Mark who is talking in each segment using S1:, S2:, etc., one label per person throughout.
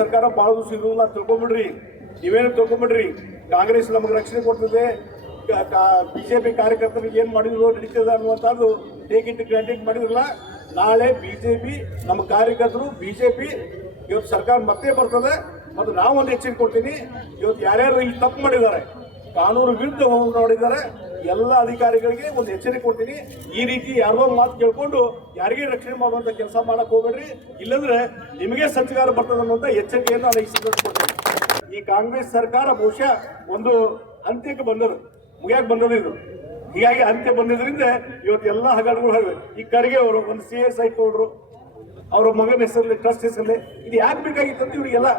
S1: ಸರ್ಕಾರ ಭಾಳ ದಿವಸ ಇರೋಲ್ಲ ತಿಳ್ಕೊಂಬಿಡ್ರಿ. ನೀವೇನು ತಿಳ್ಕೊಂಬಿಡ್ರಿ. ಕಾಂಗ್ರೆಸ್ ನಮಗೆ ರಕ್ಷಣೆ ಕೊಡ್ತದೆ. ಬಿಜೆಪಿ ಕಾರ್ಯಕರ್ತರಿಗೆ ಏನು ಮಾಡಿದ್ರು ನಡೀತದೆ ಅನ್ನುವಂಥದ್ದು ಟೇಕ್ ಇಟ್ ಗ್ರಾಂಟಿಂಗ್ ಮಾಡಿದ್ರಲ್ಲ, ನಾಳೆ ಬಿಜೆಪಿ ನಮ್ಮ ಕಾರ್ಯಕರ್ತರು ಬಿಜೆಪಿ ಇವತ್ತು ಸರ್ಕಾರ ಮತ್ತೆ ಬರ್ತದೆ. ಮತ್ತು ಒಂದು ಎಚ್ಚರಿಕೆ ಕೊಡ್ತೀನಿ, ಇವತ್ತು ಯಾರ್ಯಾರು ಇಲ್ಲಿ ತಪ್ಪು ಮಾಡಿದ್ದಾರೆ, ಕಾನೂನು ವಿರುದ್ಧ ಹೋಗಿ ನೋಡಿದ್ದಾರೆ ಎಲ್ಲ ಅಧಿಕಾರಿಗಳಿಗೆ ಒಂದು ಎಚ್ಚರಿಕೆ ಕೊಡ್ತೀನಿ. ಈ ರೀತಿ ಯಾರೋ ಮಾತು ಕೇಳ್ಕೊಂಡು ಯಾರಿಗೆ ರಕ್ಷಣೆ ಮಾಡುವಂತ ಕೆಲಸ ಮಾಡಕ್ ಹೋಗ್ಬೇಡ್ರಿ. ಇಲ್ಲಂದ್ರೆ ನಿಮಗೆ ಸಂಚಕಾರ ಬರ್ತದೆ ಅನ್ನುವಂತ ಎಚ್ಚರಿಕೆಯನ್ನು ನಾನು ಈ ಸಂದರ್ಭ ಕೊಡ್ತೀನಿ. ಈ ಕಾಂಗ್ರೆಸ್ ಸರ್ಕಾರ ಬಹುಶಃ ಒಂದು ಅಂತ್ಯಕ್ಕೆ ಬಂದರು ಮುಗಿಯಾಕ ಬಂದದ ಇದು. ಹೀಗಾಗಿ ಅಂತ್ಯ ಬಂದಿದ್ರಿಂದ ಇವತ್ತು ಎಲ್ಲ ಹಗರಣಗಳು ಈ ಖರ್ಗೆ ಅವರು ಒಂದು ಸಿ ಎಸ್ ಐ ಕೊಡ್ರು ಅವ್ರ ಮಗನ ಹೆಸರಲ್ಲಿ, ಟ್ರಸ್ಟ್ ಹೆಸರಲ್ಲಿ. ಇದು ಯಾಕೆ ಬೇಕಾಗಿತ್ತು ಅಂತ ಇವರಿಗೆಲ್ಲ.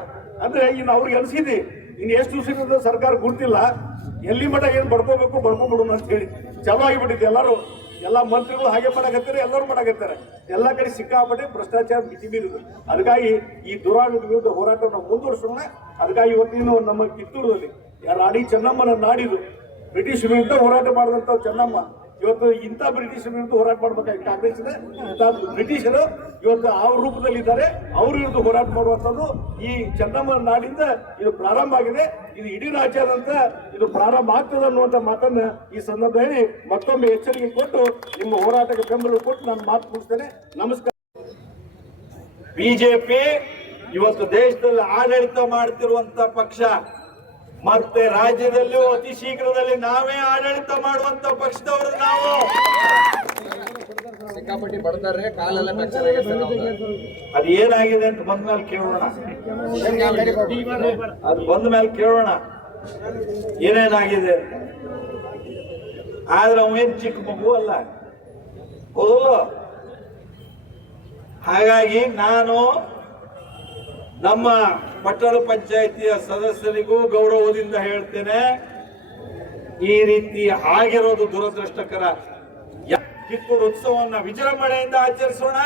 S1: ಅಂದ್ರೆ ಇನ್ನು ಅವ್ರಿಗೆ ಅನಿಸಿದೆ. ಇನ್ನು ಎಷ್ಟು ದಿವಸದಿಂದ ಸರ್ಕಾರ ಗುರ್ತಿಲ್ಲ. ಎಲ್ಲಿ ಮಠ ಏನು ಬಡ್ಕೋಬೇಕು ಬಡ್ಕೊಂಡ್ಬಿಡೋಣ ಅಂತ ಹೇಳಿ. ಚಲೋ ಆಗಿಬಿಟ್ಟಿದೆ. ಎಲ್ಲರೂ, ಎಲ್ಲ ಮಂತ್ರಿಗಳು ಹಾಗೆ ಮಾಡಕತ್ತಾರೆ, ಎಲ್ಲರೂ ಮಾಡಕತ್ತಾರೆ. ಎಲ್ಲ ಕಡೆ ಸಿಕ್ಕಾಪಟ್ಟೆ ಭ್ರಷ್ಟಾಚಾರ ಮಿತಿ ಮೀರಿದ್ರು ಅದಕ್ಕಾಗಿ ಈ ದುರಾಡಳಿತ ವಿರುದ್ಧ ಹೋರಾಟ ನಾವು ಮುಂದುವರಿಸೋಣ. ಅದಕ್ಕಾಗಿ ಇವತ್ತಿನ ನಮ್ಮ ಕಿತ್ತೂರಲ್ಲಿ ರಾಣಿ ಚೆನ್ನಮ್ಮನ ನಾಡಿದು ಬ್ರಿಟಿಷ್ ವಿರುದ್ಧ ಹೋರಾಟ ಮಾಡಿದಂಥ ಚೆನ್ನಮ್ಮ ಇವತ್ತು ಇಂಥ ಬ್ರಿಟಿಷ್ ವಿರುದ್ಧ ಹೋರಾಟ ಮಾಡ್ಬೇಕಾಗಿ ಕಾಂಗ್ರೆಸ್ ಇದೆ. ಇಂಥ ಬ್ರಿಟಿಷರು ಇವತ್ತು ಅವ್ರ ರೂಪದಲ್ಲಿದ್ದಾರೆ. ಅವ್ರ ವಿರುದ್ಧ ಹೋರಾಟ ಮಾಡುವಂಥದ್ದು ಈ ಚಂದಮ್ಮ ನಾಡಿಂದ ಇದು ಪ್ರಾರಂಭ ಆಗಿದೆ. ಇದು ಇಡೀ ರಾಜ್ಯದಂತ ಇದು ಪ್ರಾರಂಭ ಆಗ್ತದೆ ಅನ್ನುವಂಥ ಮಾತನ್ನ ಈ ಸಂದರ್ಭದಲ್ಲಿ ಮತ್ತೊಮ್ಮೆ ಎಚ್ಚರಿಕೆ ಕೊಟ್ಟು ನಿಮ್ಮ ಹೋರಾಟಕ್ಕೆ ಬೆಂಬಲ ಕೊಟ್ಟು ನಾನು ಮಾತು ಮುಗಿಸ್ತೇನೆ. ನಮಸ್ಕಾರ.
S2: ಬಿಜೆಪಿ ಇವತ್ತು ದೇಶದಲ್ಲಿ ಆಡಳಿತ ಮಾಡ್ತಿರುವಂತ ಪಕ್ಷ. ಮತ್ತೆ ರಾಜ್ಯದಲ್ಲೂ ಅತಿ ಶೀಘ್ರದಲ್ಲಿ ನಾವೇ ಆಡಳಿತ ಮಾಡುವಂತ ಪಕ್ಷದವರು ನಾವು. ಅದು ಏನಾಗಿದೆ ಅಂತ ಬಂದ ಮೇಲೆ ಕೇಳೋಣ ಅದು ಬಂದ ಮೇಲೆ ಕೇಳೋಣ. ಏನೇನಾಗಿದೆ? ಆದ್ರೆ ಅವೇನ್ ಚಿಕ್ಕ ಮಗು ಅಲ್ಲ. ಹೌದಲ್ಲ ಹಾಗಾಗಿ ನಾನು ನಮ್ಮ ಪಟ್ಟಣ ಪಂಚಾಯಿತಿಯ ಸದಸ್ಯರಿಗೂ ಗೌರವದಿಂದ ಹೇಳ್ತೇನೆ, ಈ ರೀತಿ ಆಗಿರೋದು ದುರದೃಷ್ಟಕರ. ಕಿತ್ತೂರು ಉತ್ಸವವನ್ನ ವಿಜೃಂಭಣೆಯಿಂದ ಆಚರಿಸೋಣ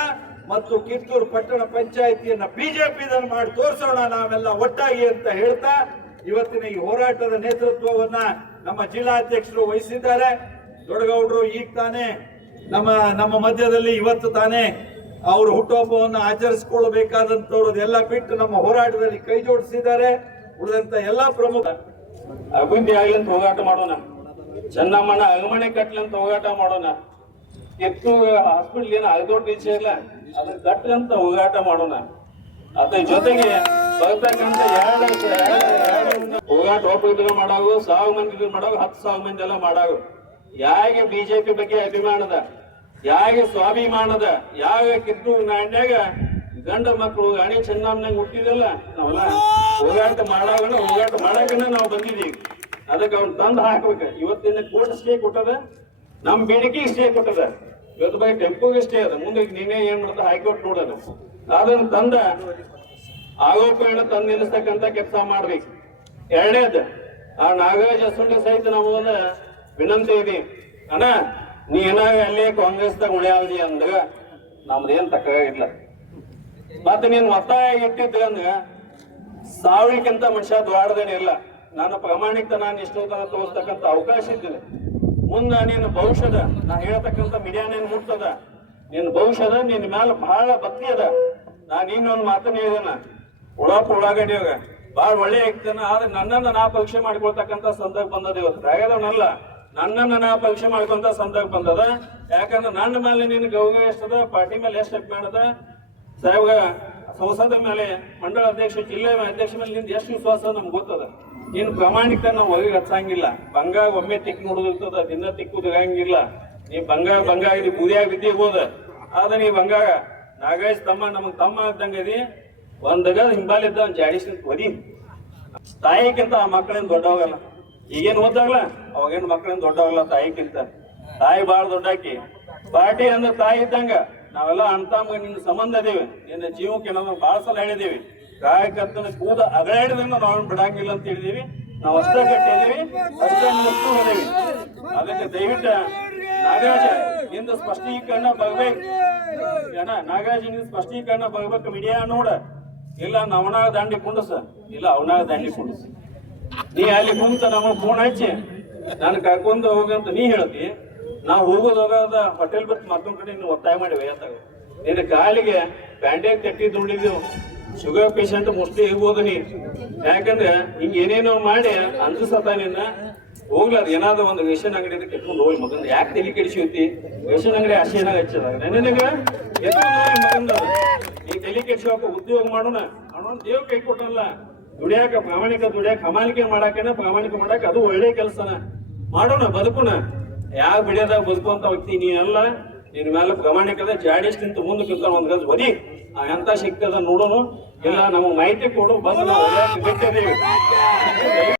S2: ಮತ್ತು ಕಿತ್ತೂರು ಪಟ್ಟಣ ಪಂಚಾಯಿತಿಯನ್ನ ಬಿಜೆಪಿ ಮಾಡಿ ತೋರಿಸೋಣ ನಾವೆಲ್ಲ ಒಟ್ಟಾಗಿ ಅಂತ ಹೇಳ್ತಾ ಇವತ್ತಿನ ಈ ಹೋರಾಟದ ನೇತೃತ್ವವನ್ನ ನಮ್ಮ ಜಿಲ್ಲಾಧ್ಯಕ್ಷರು ವಹಿಸಿದ್ದಾರೆ. ದೊಡ್ಡಗೌಡರು ಈಗ ತಾನೇ ನಮ್ಮ ನಮ್ಮ ಮಧ್ಯದಲ್ಲಿ ಇವತ್ತು ತಾನೇ ಅವರು ಹುಟ್ಟುಹಬ್ಬವನ್ನು ಆಚರಿಸಿಕೊಳ್ಳಬೇಕಾದಂತವ್ರು ಅದೆಲ್ಲ ಬಿಟ್ಟು ನಮ್ಮ ಹೋರಾಟದಲ್ಲಿ ಕೈ ಜೋಡಿಸಿದ್ದಾರೆ. ಉಳಿದಂತ ಎಲ್ಲ ಪ್ರಮುಖ
S3: ಅಭಿವೃದ್ಧಿ ಆಗ್ಲಿ ಅಂತ ಹೋಗಾಟ ಮಾಡೋಣ. ಚೆನ್ನಮ್ಮನ ಅಗಮಣೆ ಕಟ್ಲಿ ಅಂತ ಹೋಗಾಟ ಮಾಡೋಣ. ಎತ್ತು ಹಾಸ್ಪಿಟ್ಲ್ ಏನು ಅಗದೊಡ್ಡ ವಿಷಯ ಇಲ್ಲ? ಅದನ್ನ ಕಟ್ಲಿ ಅಂತ ಹೋಗಾಟ ಮಾಡೋಣ. ಅದ್ರ ಜೊತೆಗೆ ಬರ್ತಕ್ಕಂಥ ಹೋರಾಟ ಒಬ್ಬ ಮಾಡಾಗು, ಸಾವಿರ ಮಂದಿ ಮಾಡಾಗು, ಹತ್ತು ಸಾವಿರ ಮಂದಿ ಎಲ್ಲ ಮಾಡಾಗು. ಯಾಕೆ ಬಿಜೆಪಿ ಬಗ್ಗೆ ಅಭಿಮಾನದ? ಯಾಗೆ ಸ್ವಾಭಿಮಾನದ ಯಾವ ಕಿತ್ತು ನಾಣ್ಯಾಗ ಗಂಡ ಮಕ್ಕಳು ಗಾಣಿ ಚೆನ್ನಮ್ಮನಂಗೆ ಹುಟ್ಟಿದಲ್ಲ, ನಾವೆಲ್ಲ ಹೋರಾಟ ಮಾಡಾಗನ ಹೋರಾಟ ಮಾಡಾಕನ ನಾವು ಬಂದಿದ್ದೀವಿ. ಅದಕ್ಕೆ ಅವ್ನು ತಂದು ಹಾಕ್ಬೇಕು. ಇವತ್ತಿನ ಕೋರ್ಟ್ ಸ್ಟೇ ಕೊಟ್ಟದ, ನಮ್ ಬೇಡಿಕೆ ಸ್ಟೇ ಕೊಟ್ಟದ. ಇವತ್ತು ಬೈ ಟೆಂಪೋಗೆ ಸ್ಟೇ ಅದ. ಮುಂದೆ ನೀನೇ ಏನ್ ಮಾಡ್ತ ಹೈಕೋರ್ಟ್ ನೋಡೋದು. ಅದನ್ನ ತಂದ ಆರೋಪಗಳನ್ನ ತಂದು ನಿಲ್ಲಿಸ್ತಕ್ಕಂತ ಕೆಲಸ ಮಾಡ್ಬೇಕು. ಎರಡನೇದು, ಆ ನಾಗರಾಜ್ ಅಸುಂಡಿ ಸಹಿತ ನಾವು ವಿನಂತಿ ಇದೆ. ಅಣ್ಣ ನೀ ಏನಾಗ ಅಲ್ಲೇ ಕಾಂಗ್ರೆಸ್ದಾಗ ಉಳಿಯಾವದಿ ಅಂದಾಗ ನಮ್ದೇನ್ ಇಲ್ಲ ಮತ್ತೆ ನೀನ್ ಒತ್ತಾಯ ಇಟ್ಟಿದ್ದೆ ಅಂದ್ರ ಸಾವಿರಕ್ಕಿಂತ ಮನುಷ್ಯ ದ್ವಾಡದೇನೆ ಇಲ್ಲ ನನ್ನ ಇಷ್ಟು ತನ ತೋರಿಸ್ತಕ್ಕಂಥ ಅವಕಾಶ ಇದ್ದೇನೆ ಮುಂದ ನಿನ್ನ ಭವಿಷ್ಯದ ನಾ ಹೇಳ್ತಕ್ಕಂಥ ಮಿಡಿಯಾನೇನ್ ಮುಟ್ತದ. ನಿನ್ನ ಭವಿಷ್ಯದ ನಿನ್ನ ಮ್ಯಾಲ ಬಹಳ ಭಕ್ತಿ ಅದ. ನಾನು ಇನ್ನೊಂದು ಮಾತನ್ನ ಹೇಳಿದನ, ಉಳಾಪ ಉಳ್ಳಾಗಡ್ಡಿಯಾಗ ಬಹಳ ಒಳ್ಳೆ ಆಗ್ತಾನ ಆದ್ರೆ ನನ್ನನ್ನು ನಾ ಪರೀಕ್ಷೆ ಮಾಡ್ಕೊಳ್ತಕ್ಕಂಥ ಸಂದರ್ಭ ಬಂದದ ಇವತ್ತು. ರಾಗದವನಲ್ಲ ನನ್ನನ್ನ ನಾ ಪರೀಕ್ಷೆ ಮಾಡ್ಕೊಂತ ಸಂದರ್ಭ ಬಂದದ. ಯಾಕಂದ್ರೆ ನನ್ನ ಮೇಲೆ ನಿನ್ನ ಗೌರವ ಎಷ್ಟದ, ಪಾರ್ಟಿ ಮೇಲೆ ಎಷ್ಟು ಅಭಿಮಾನದ ಸಾಹೇಬ ಸಂಸದ ಮೇಲೆ ಮಂಡಳ ಅಧ್ಯಕ್ಷ, ಜಿಲ್ಲೆ ಅಧ್ಯಕ್ಷ ಮೇಲೆ ನಿಂದ ಎಷ್ಟು ವಿಶ್ವಾಸ ನಮ್ಗೆ ಗೊತ್ತದ? ನಿನ್ನ ಪ್ರಾಮಾಣಿಕ ನಾವು ಹೊರಗೆ ಹಚ್ಚಂಗಿಲ್ಲ. ಬಂಗಾರ ಒಮ್ಮೆ ತಿಕ್ ನೋಡುದಿರ್ತದ, ದಿನ ತಿಕ್ಕುದಿರಂಗಿಲ್ಲ ನೀ ಬಂಗಾರ ಬಂಗಾರ ಇದು ಬೂದಿಯಾಗಿ ಬಿದ್ದಿ ಹೋದ. ಆದ್ರೆ ನೀ ಬಂಗಾರ ನಾಗೇಶ್ ತಮ್ಮ ನಮಗೆ ತಮ್ಮ ಇದ್ದಂಗ ಅದಿ. ಒಂದಾಗ ಹಿಂಬಾಲಿದ್ದ ಒಂದು ಜಾಡಿಸಿನ ಒದಿ ತಾಯಿಗಿಂತ ಆ ಮಕ್ಕಳೇನ್ ದೊಡ್ಡವಾಗಲ್ಲ ಈಗೇನ್ ಓದಾಗಲ್ಲ ಅವಾಗೇನ್ ಮಕ್ಕಳೇನು ದೊಡ್ಡವಾಗಲ್ಲ ತಾಯಿಕ್ಕಿಂತ ತಾಯಿ ಬಾಳ ದೊಡ್ಡಾಕಿ. ಪಾರ್ಟಿ ಅಂದ್ರೆ ತಾಯಿ ಇದ್ದಂಗ ನಾವೆಲ್ಲ ಅಣ್ತಾಮ್ಗ ನಿನ್ನ ಸಂಬಂಧ ಇದೀವಿ. ನಿನ್ನ ಜೀವಕ್ಕೆ ನಾವು ಬಹಳ ಸಲ ಹೇಳಿದೀವಿ. ಕಾರ್ಯಕರ್ತನ ಕೂದ ಅಗಲಾಡಿದಂಗ ನಾವು ಬಿಡಂಗಿಲ್ಲ ಅಂತ ಹೇಳಿದೀವಿ. ನಾವು ಅಷ್ಟೇ ಕಟ್ಟಿದೀವಿ ಅಷ್ಟೇ ಅದಕ್ಕೆ ದಯವಿಟ್ಟು ನಾಗರಾಜ, ನಿಂದ ಸ್ಪಷ್ಟೀಕರಣ ಬರ್ಬೇಕು. ಅಣ್ಣ ನಾಗರಾಜ ನಿಂದ ಸ್ಪಷ್ಟೀಕರಣ ಬರ್ಬೇಕು. ಮೀಡಿಯಾ ನೋಡ. ಇಲ್ಲ ಅವನಾಗ ದಾಂಡಿ ಕುಂಡಸ. ಇಲ್ಲ, ಅವನಾಗ ದಾಂಡಿ ಕುಂಡಸ. ನೀ ಅಲ್ಲಿ ಕುಂತ ನಮಗೆ ಫೋನ್ ಹಚ್ಚಿ, ನಾನು ಕರ್ಕೊಂಡು ಹೋಗಂತ ನೀ ಹೇಳ್ತಿ? ನಾವು ಹೋಗೋದು ಹೋಗೋದ ಹೋಟೆಲ್ ಬಿಟ್ಟು ಮತ್ತೊಂದು ಕಡೆ ನೀನು ಒತ್ತಾಯ ಮಾಡಿ ಅಂತ. ನಿನ್ನ ಕಾಲಿಗೆ ಬ್ಯಾಂಡೇಜ್ ಕಟ್ಟಿ ದುಂಡಿದ್ದು ಶುಗರ್ ಪೇಷಂಟ್ ಮೋಸ್ಟ್ಲಿ ಇರ್ಬೋದು ನೀ? ಯಾಕಂದ್ರೆ ಹಿಂಗ ಏನೇನೋ ಮಾಡಿ ಅಂಜಿಸತ ನಿನ್ನ. ಹೋಗ್ಲಾರ ಏನಾದ್ರು ಒಂದು ರೇಷನ್ ಅಂಗಡಿ ಕೆಟ್ಕೊಂಡು ಹೋಗಿ ಮಗನ್ ಯಾಕೆ ತಲೆ ಕೆಡಿಸಿ ರೇಷನ್ ಅಂಗಡಿ ಆಶೆನಾಗ ಹಚ್ಚದ? ನನಗ? ಮಗಂದ ಈ ತಲೆ ಕೆಡಿಸೋಕ ಉದ್ಯೋಗ ಮಾಡೋಣ. ಅಣ್ಣ ದೇವ್ ಕೈ ಕೊಟ್ಟಲ್ಲ. ದುಡಿಯಾಕ ಪ್ರಾಮಾಣಿಕ ದುಡಿಯಾಕ ಹಮಾಲಿಕೆ ಮಾಡಾಕೇನ ಪ್ರಾಮಾಣಿಕ ಮಾಡಾಕ ಅದು ಒಳ್ಳೆ ಕೆಲಸನ. ಮಾಡೋಣ, ಬದುಕೋಣ. ಯಾವ ಬಿಡಿಯದಾಗ ಬದುಕುವಂತ ವ್ಯಕ್ತಿ ನೀ ಅಲ್ಲ, ನಿನ್ ಮೇಲೆ ಪ್ರಾಮಾಣಿಕದ ಜಾಡಿಸ್ ನಿಂತು ಕಿತ್ತ ಒಂದ್ ಗಜ ಬದಿ ಆ ಎಂತ ಶಕ್ತಿ ಅದ ನೋಡೋಣ ಇಲ್ಲ ನಮಗೆ ಮಾಹಿತಿ ಕೊಡು, ಬಂದು ನಾವು.